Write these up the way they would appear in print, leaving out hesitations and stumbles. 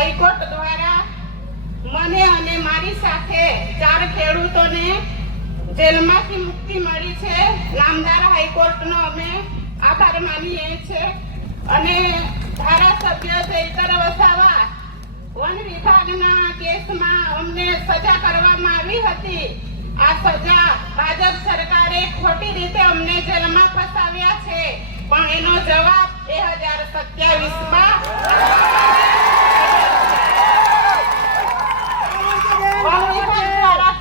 High court દ્વારા મને અને મારી સાથે 4 ખેડૂતોને જેલમાંથી મુક્તિ મળી છે. નામદાર હાઈકોર્ટનો અમે આભાર માનીએ છીએ. અને ધારાસભ્ય ચૈતર વસાવા વન વિભાગના કેસમાં અમને સજા કરવામાં આવી હતી. આ સજા ભાજપ સરકારે ખોટી રીતે અમને જેલમાં ફસાવ્યા છે, પણ એનો જવાબ 2027માં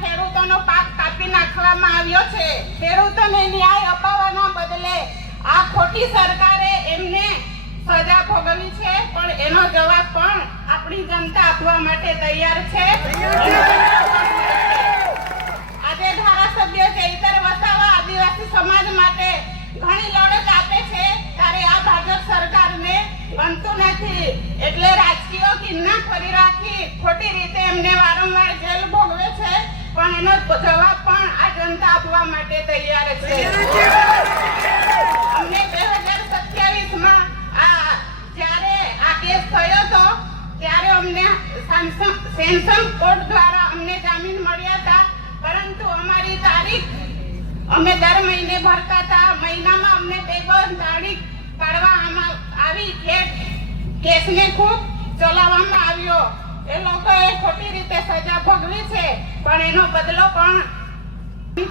ખેડૂતોનો પાક કાપી નાખવામાં આવ્યો છે. ખેડૂતોને ન્યાય અપાવવાના બદલે આ ખોટી સરકારે એમને સજા ભોગવી છે, પણ એનો જવાબ પણ આપણી જનતા આપવા માટે તૈયાર છે. આજે ધારાસભ્ય ચૈતર વસાવા આદિવાસી સમાજ માટે ઘણી લડત આપે છે, ત્યારે આ ભાજપ સરકારને ગમતું નથી. એટલે રાજકીય કિન્ના કરી રાખી ખોટી રીતે એમને વારંવાર જેલ ભોગવે છે, પણ એનો જવાબ પણ આ જનતા આપવા માટે તૈયાર છે. અમને 2027માં જ્યારે આ કેસ થયો હતો ત્યારે અમને સેન્સન કોર્ટ દ્વારા અમને જામીન મળ્યા હતા, પરંતુ અમારી તારીખ અમે દર મહિને ભરતા હતા. મહિનામાં અમને 2 તારીખ પાડવામાં આવી. કેસને ખૂબ ચલાવવામાં આવ્યો. એ લોકોએ ખોટી રીતે સજા ભોગવી છે, પણ એનો બદલો પણ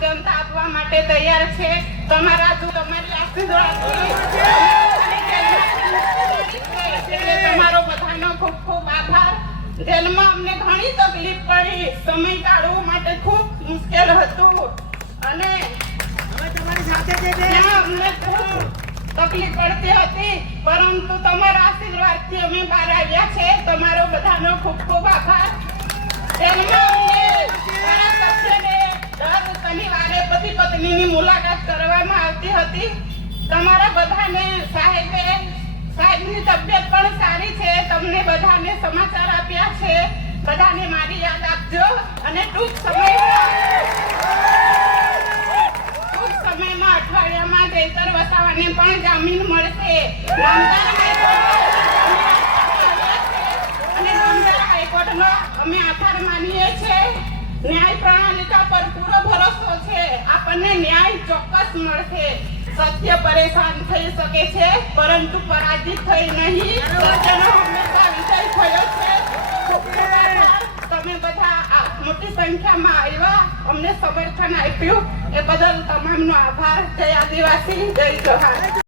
જનતા આપવા માટે તૈયાર છે. તમારી આશીર્વાદથી તમારો બધાનો ખૂબ ખૂબ આભાર. જેલમાં અમને ઘણી તકલીફ પડી, સમય કાઢવા માટે ખૂબ મુશ્કેલ હતું અને અમને ખૂબ તકલીફ પડતી હતી, પરંતુ તમારા આશીર્વાદથી અમે બહાર આવ્યા છે. તમારો બધાનો ખૂબ ખૂબ આભાર. જેલમાં અમને ધારાસભ્યને દર શનિવારે પતિ પત્નીની મુલાકાત કરવામાં આવતી હતી. તમારા બધાને સાહેબની તબિયત પણ સારી છે. તમને બધાને સમાચાર આપ્યા છે. બધાને મારી યાદ આપજો અને ટૂંક સમયમાં અઠવાડિયામાં ચૈતર વસાવાને પણ જામીન મળશે. નામદાર હાઈકોર્ટનો અમે આભાર માનીએ છીએ. ન્યાય પ્રણાલિકા પર પૂરો ભરોસો છે. આપણને ન્યાય ચોક્કસ મળશે. સત્ય પરેશાન થઈ શકે છે, પરંતુ પરાજિત થઈ નહીં. સત્યનો હંમેશા વિજય થયો છે. તમે બધા મોટી સંખ્યામાં આવ્યા, અમને સમર્થન આપ્યું, એ બદલ તમામનો આભાર. જય આદિવાસી, જય જોહાર.